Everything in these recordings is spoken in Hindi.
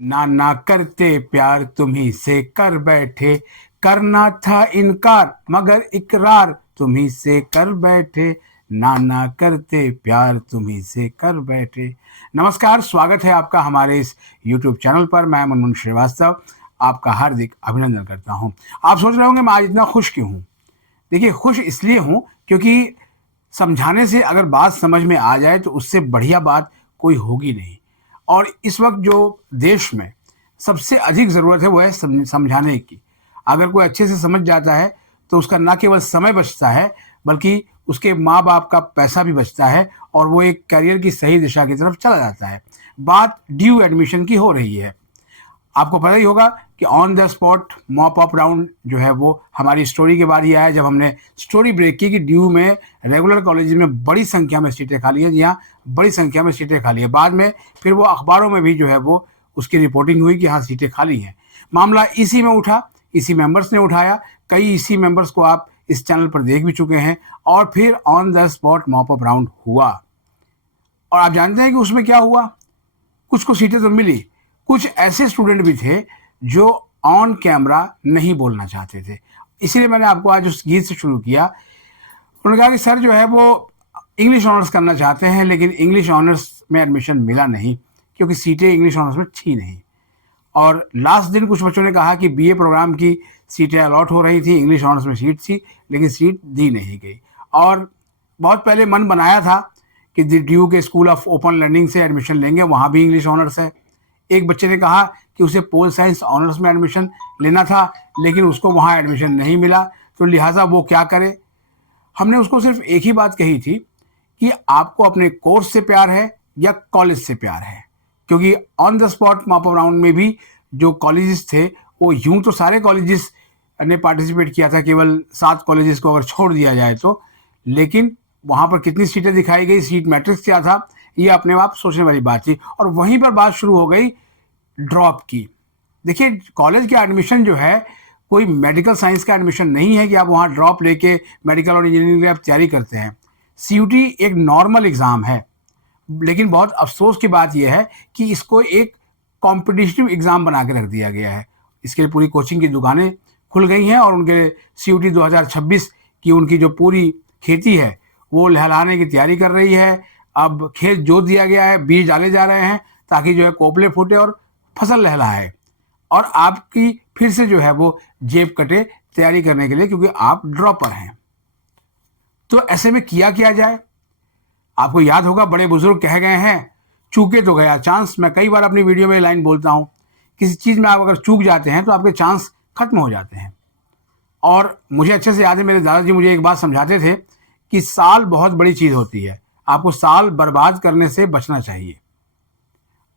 ना ना करते प्यार तुम्ही से कर बैठे, करना था इनकार मगर इकरार तुम्ही से कर बैठे, ना ना करते प्यार तुम्ही से कर बैठे। नमस्कार, स्वागत है आपका हमारे इस YouTube चैनल पर। मैं मनमोहन श्रीवास्तव आपका हार्दिक अभिनंदन करता हूं। आप सोच रहे होंगे मैं आज इतना खुश क्यों हूं। देखिए, खुश इसलिए हूं क्योंकि समझाने से अगर बात समझ में आ जाए तो उससे बढ़िया बात कोई होगी नहीं। और इस वक्त जो देश में सबसे अधिक ज़रूरत है वो है समझाने की। अगर कोई अच्छे से समझ जाता है तो उसका ना केवल समय बचता है बल्कि उसके माँ बाप का पैसा भी बचता है और वो एक करियर की सही दिशा की तरफ चला जाता है। बात ड्यू एडमिशन की हो रही है। आपको पता ही होगा कि on the spot mop up round जो है वो हमारी स्टोरी के बाद ही आया, जब हमने स्टोरी ब्रेक की कि ड्यू में रेगुलर कॉलेज में बड़ी संख्या में सीटें खाली हैं। जी हाँ, बड़ी संख्या में सीटें खाली है। बाद में फिर वो अखबारों में भी जो है वो उसकी रिपोर्टिंग हुई कि हाँ, सीटें खाली हैं। मामला इसी में उठा, इसी मेंबर्स ने उठाया। कई इसी मेंबर्स को आप इस चैनल पर देख भी चुके हैं। और फिर on the spot mop up round हुआ और आप जानते हैं कि उसमें क्या हुआ। कुछ को सीटें तो मिली, कुछ ऐसे स्टूडेंट भी थे जो ऑन कैमरा नहीं बोलना चाहते थे। इसीलिए मैंने आपको आज उस गीत से शुरू किया। उन्होंने कहा कि सर जो है वो इंग्लिश ऑनर्स करना चाहते हैं लेकिन इंग्लिश ऑनर्स में एडमिशन मिला नहीं क्योंकि सीटें इंग्लिश ऑनर्स में थी नहीं। और लास्ट दिन कुछ बच्चों ने कहा कि बीए प्रोग्राम की सीटें अलॉट हो रही थी, इंग्लिश ऑनर्स में सीट थी लेकिन सीट दी नहीं गई। और बहुत पहले मन बनाया था कि ड्यू के स्कूल ऑफ ओपन लर्निंग से एडमिशन लेंगे, वहाँ भी इंग्लिश ऑनर्स है। एक बच्चे ने कहा कि उसे पोल साइंस ऑनर्स में एडमिशन लेना था लेकिन उसको वहाँ एडमिशन नहीं मिला, तो लिहाजा वो क्या करे। हमने उसको सिर्फ एक ही बात कही थी कि आपको अपने कोर्स से प्यार है या कॉलेज से प्यार है। क्योंकि on the spot mop up round में भी जो कॉलेजेस थे वो यूं तो सारे कॉलेजेस ने पार्टिसिपेट किया था, केवल 7 कॉलेजेस को अगर छोड़ दिया जाए तो। लेकिन वहाँ पर कितनी सीटें दिखाई गई, सीट मैट्रिक्स क्या था, ये अपने आप सोचने वाली बात थी। और वहीं पर बात शुरू हो गई ड्रॉप की। देखिए, कॉलेज का एडमिशन जो है कोई मेडिकल साइंस का एडमिशन नहीं है कि आप वहाँ ड्रॉप लेके मेडिकल और इंजीनियरिंग की आप तैयारी करते हैं। सीयूटी एक नॉर्मल एग्ज़ाम है, लेकिन बहुत अफसोस की बात यह है कि इसको एक कॉम्पिटिटिव एग्ज़ाम बना के रख दिया गया है। इसके लिए पूरी कोचिंग की दुकानें खुल गई हैं और उनके सीयूटी 2026 की उनकी जो पूरी खेती है वो लहलाने की तैयारी कर रही है। अब खेत जोत दिया गया है, बीज डाले जा रहे हैं ताकि जो है कोपले फूटे और फसल लहलाए और आपकी फिर से जो है वो जेब कटे तैयारी करने के लिए, क्योंकि आप ड्रॉपर हैं। तो ऐसे में किया क्या जाए। आपको याद होगा बड़े बुजुर्ग कह गए हैं, चूके तो गया चांस। मैं कई बार अपनी वीडियो में लाइन बोलता हूं, किसी चीज में आप अगर चूक जाते हैं तो आपके चांस खत्म हो जाते हैं। और मुझे अच्छे से याद है, मेरे दादाजी मुझे एक बात समझाते थे कि साल बहुत बड़ी चीज होती है, आपको साल बर्बाद करने से बचना चाहिए।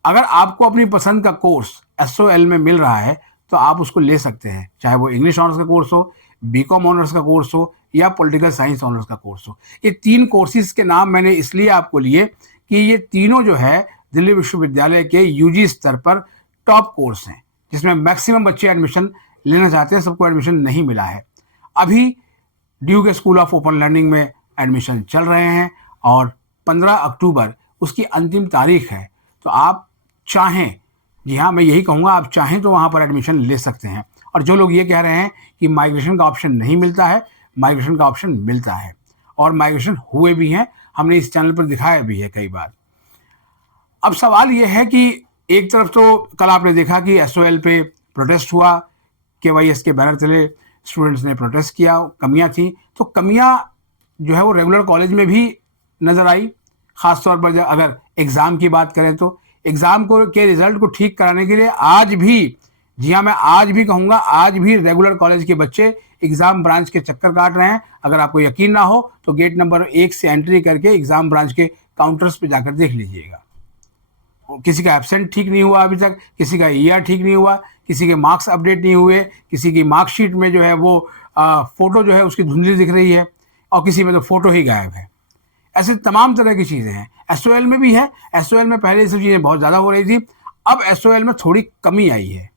अगर आपको अपनी पसंद का कोर्स एसओएल में मिल रहा है तो आप उसको ले सकते हैं, चाहे वो इंग्लिश ऑनर्स का कोर्स हो, बीकॉम ऑनर्स का कोर्स हो या पॉलिटिकल साइंस ऑनर्स का कोर्स हो। ये 3 कोर्सेज के नाम मैंने इसलिए आपको लिए कि ये तीनों जो है दिल्ली विश्वविद्यालय के यूजी स्तर पर टॉप कोर्स हैं, जिसमें मैक्सिमम बच्चे एडमिशन लेना चाहते हैं, सबको एडमिशन नहीं मिला है। अभी ड्यू के स्कूल ऑफ ओपन लर्निंग में एडमिशन चल रहे हैं और 15 अक्टूबर उसकी अंतिम तारीख है। तो आप चाहें, जी हाँ मैं यही कहूँगा, आप चाहें तो वहाँ पर एडमिशन ले सकते हैं। और जो लोग ये कह रहे हैं कि माइग्रेशन का ऑप्शन नहीं मिलता है, माइग्रेशन का ऑप्शन मिलता है और माइग्रेशन हुए भी हैं, हमने इस चैनल पर दिखाया भी है कई बार। अब सवाल ये है कि एक तरफ तो कल आपने देखा कि एसओएल पे प्रोटेस्ट हुआ, केवाईएस के बैनर तले स्टूडेंट्स ने प्रोटेस्ट किया, कमियां थी। तो कमियां जो है वो रेगुलर कॉलेज में भी नज़र आई। ख़ासतौर पर जब अगर एग्ज़ाम की बात करें तो एग्ज़ाम को के रिज़ल्ट को ठीक कराने के लिए आज भी, जी हाँ मैं आज भी कहूँगा, आज भी रेगुलर कॉलेज के बच्चे एग्ज़ाम ब्रांच के चक्कर काट रहे हैं। अगर आपको यकीन ना हो तो गेट नंबर 1 से एंट्री करके एग्ज़ाम ब्रांच के काउंटर्स पे जाकर देख लीजिएगा। किसी का एब्सेंट ठीक नहीं हुआ अभी तक, किसी का ईआर ठीक नहीं हुआ, किसी के मार्क्स अपडेट नहीं हुए, किसी की मार्कशीट में जो है वो फ़ोटो जो है उसकी धुंधली दिख रही है और किसी में तो फ़ोटो ही गायब है। ऐसे तमाम तरह की चीज़ें हैं। एसओएल में भी है। एसओएल में पहले ये सब चीज़ें बहुत ज़्यादा हो रही थी, अब एसओएल में थोड़ी कमी आई है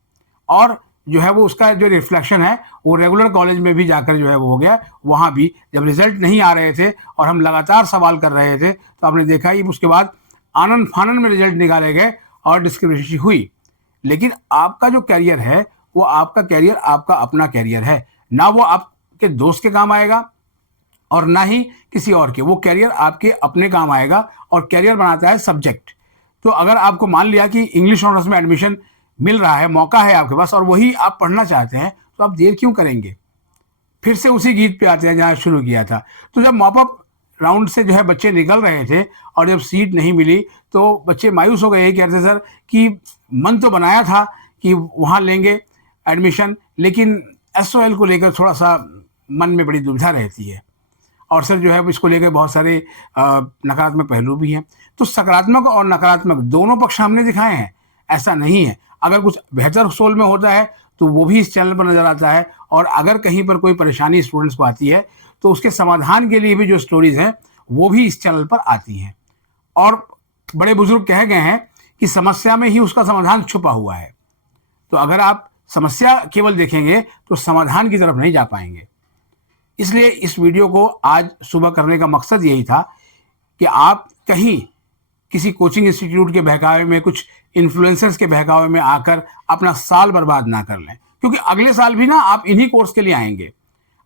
और जो है वो उसका जो रिफ्लेक्शन है वो रेगुलर कॉलेज में भी जाकर जो है वो हो गया। वहाँ भी जब रिजल्ट नहीं आ रहे थे और हम लगातार सवाल कर रहे थे तो आपने देखा कि उसके बाद आनन फानन में रिजल्ट निकाले गए और डिस्क्रिमिनेशन हुई। लेकिन आपका जो कैरियर है वो आपका कैरियर आपका अपना कैरियर है, ना वो आपके दोस्त के काम आएगा और ना ही किसी और के। वो कैरियर आपके अपने काम आएगा और कैरियर बनाता है सब्जेक्ट। तो अगर आपको मान लिया कि इंग्लिश ऑनर्स में एडमिशन मिल रहा है, मौका है आपके पास और वही आप पढ़ना चाहते हैं, तो आप देर क्यों करेंगे? फिर से उसी गीत पे आते हैं जहाँ शुरू किया था। तो जब मॉप अप राउंड से जो है बच्चे निकल रहे थे और जब सीट नहीं मिली तो बच्चे मायूस हो गए। यही कहते सर कि मन तो बनाया था कि वहाँ लेंगे एडमिशन, लेकिन एसओएल को लेकर थोड़ा सा मन में बड़ी दुविधा रहती है और सर जो है इसको लेकर बहुत सारे नकारात्मक पहलू भी हैं। तो सकारात्मक और नकारात्मक दोनों पक्ष हमने दिखाए हैं, ऐसा नहीं है। अगर कुछ बेहतर सोल में होता है तो वो भी इस चैनल पर नज़र आता है, और अगर कहीं पर कोई परेशानी स्टूडेंट्स को आती है तो उसके समाधान के लिए भी जो स्टोरीज हैं वो भी इस चैनल पर आती हैं। और बड़े बुजुर्ग कह गए हैं कि समस्या में ही उसका समाधान छुपा हुआ है। तो अगर आप समस्या केवल देखेंगे तो समाधान की तरफ नहीं जा पाएंगे। इसलिए इस वीडियो को आज सुबह करने का मकसद यही था कि आप कहीं किसी कोचिंग इंस्टीट्यूट के बहकावे में, कुछ इन्फ्लुएंसर्स के बहकावे में आकर अपना साल बर्बाद ना कर लें, क्योंकि अगले साल भी ना आप इन्हीं कोर्स के लिए आएंगे।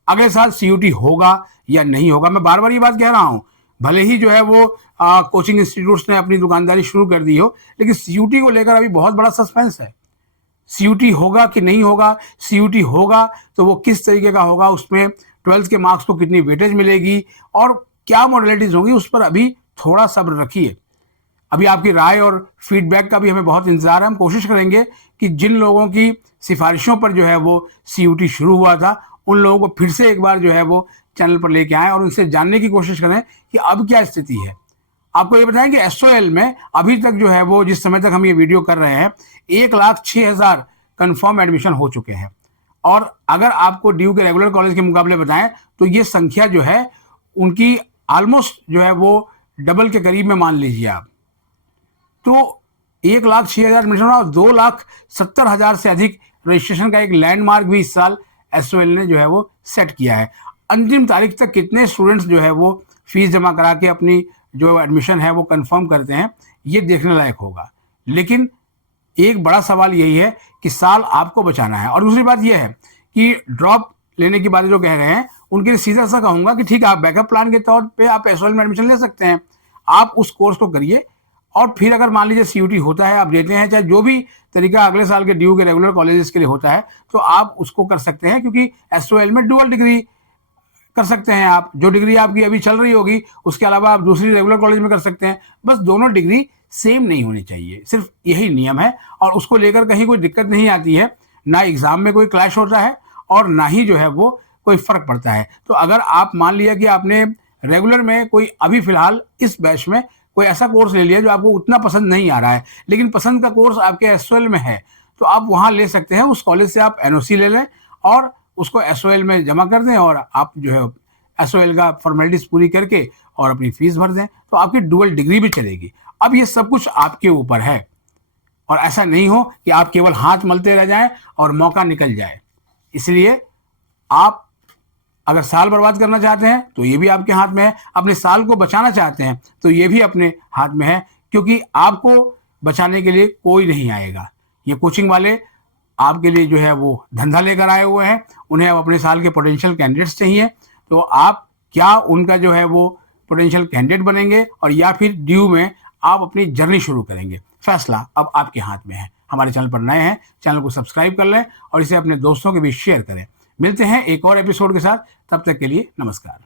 अगले साल सीयूटी होगा या नहीं होगा, मैं बार बार ये बात कह रहा हूँ। भले ही जो है वो कोचिंग इंस्टीट्यूट्स ने अपनी दुकानदारी शुरू कर दी हो, लेकिन सीयूटी को लेकर अभी बहुत बड़ा सस्पेंस है। सीयूटी होगा कि नहीं होगा, सीयूटी होगा तो वो किस तरीके का होगा, उसमें 12th के मार्क्स को कितनी वेटेज मिलेगी और क्या मॉडलिटीज होंगी, उस पर अभी थोड़ा सब्र रखिए। अभी आपकी राय और फीडबैक का भी हमें बहुत इंतजार है। हम कोशिश करेंगे कि जिन लोगों की सिफारिशों पर जो है वो सीयूटी शुरू हुआ था, उन लोगों को फिर से एक बार जो है वो चैनल पर लेके आएँ और उनसे जानने की कोशिश करें कि अब क्या स्थिति है। आपको ये बताएं कि एसओएल में अभी तक जो है वो, जिस समय तक हम ये वीडियो कर रहे हैं, 1,06,000 कन्फर्म एडमिशन हो चुके हैं। और अगर आपको ड्यू के रेगुलर कॉलेज के मुकाबले बताएं तो ये संख्या जो है उनकी ऑलमोस्ट जो है वो डबल के करीब में मान लीजिए आप। तो 1,06,000 एडमिशन और 2,70,000 से अधिक रजिस्ट्रेशन का एक लैंडमार्क भी इस साल एसओएल ने जो है वो सेट किया है। अंतिम तारीख तक कितने स्टूडेंट्स जो है वो फीस जमा करा के अपनी जो एडमिशन है वो कंफर्म करते हैं, ये देखने लायक होगा। लेकिन एक बड़ा सवाल यही है कि साल आपको बचाना है। और दूसरी बात यह है कि ड्रॉप लेने की बातें जो कह रहे हैं उनके लिए सीधा सा कहूंगा कि ठीक है, आप बैकअप प्लान के तौर पे आप एसओएल में एडमिशन ले सकते हैं। आप उस कोर्स को करिए और फिर अगर मान लीजिए सीयूटी होता है, आप देते हैं, चाहे जो भी तरीका अगले साल के ड्यू के रेगुलर कॉलेजेस के लिए होता है, तो आप उसको कर सकते हैं, क्योंकि एसओएल में डुअल डिग्री कर सकते हैं आप। जो डिग्री आपकी अभी चल रही होगी उसके अलावा आप दूसरी रेगुलर कॉलेज में कर सकते हैं। बस दोनों डिग्री सेम नहीं होनी चाहिए, सिर्फ यही नियम है। और उसको लेकर कहीं कोई दिक्कत नहीं आती है, ना एग्जाम में कोई क्लैश होता है और ना ही जो है वो कोई फर्क पड़ता है। तो अगर आप मान लिया कि आपने रेगुलर में कोई अभी फिलहाल इस बैच में कोई ऐसा कोर्स ले लिया जो आपको उतना पसंद नहीं आ रहा है, लेकिन पसंद का कोर्स आपके एसओएल में है, तो आप वहाँ ले सकते हैं। उस कॉलेज से आप एनओसी ले लें और उसको एसओएल में जमा कर दें और आप जो है एसओएल का फॉर्मेलिटीज पूरी करके और अपनी फीस भर दें, तो आपकी डुअल डिग्री भी चलेगी। अब ये सब कुछ आपके ऊपर है, और ऐसा नहीं हो कि आप केवल हाथ मलते रह जाएं और मौका निकल जाए। इसलिए आप अगर साल बर्बाद करना चाहते हैं तो ये भी आपके हाथ में है, अपने साल को बचाना चाहते हैं तो ये भी अपने हाथ में है, क्योंकि आपको बचाने के लिए कोई नहीं आएगा। ये कोचिंग वाले आपके लिए जो है वो धंधा लेकर आए हुए हैं। उन्हें अब अपने साल के पोटेंशियल कैंडिडेट्स चाहिए, तो आप क्या उनका जो है वो पोटेंशियल कैंडिडेट बनेंगे और या फिर ड्यू में आप अपनी जर्नी शुरू करेंगे। फैसला अब आपके हाथ में है। हमारे चैनल पर नए हैं, चैनल को सब्सक्राइब कर लें और इसे अपने दोस्तों के बीच शेयर करें। मिलते हैं एक और एपिसोड के साथ, तब तक के लिए नमस्कार।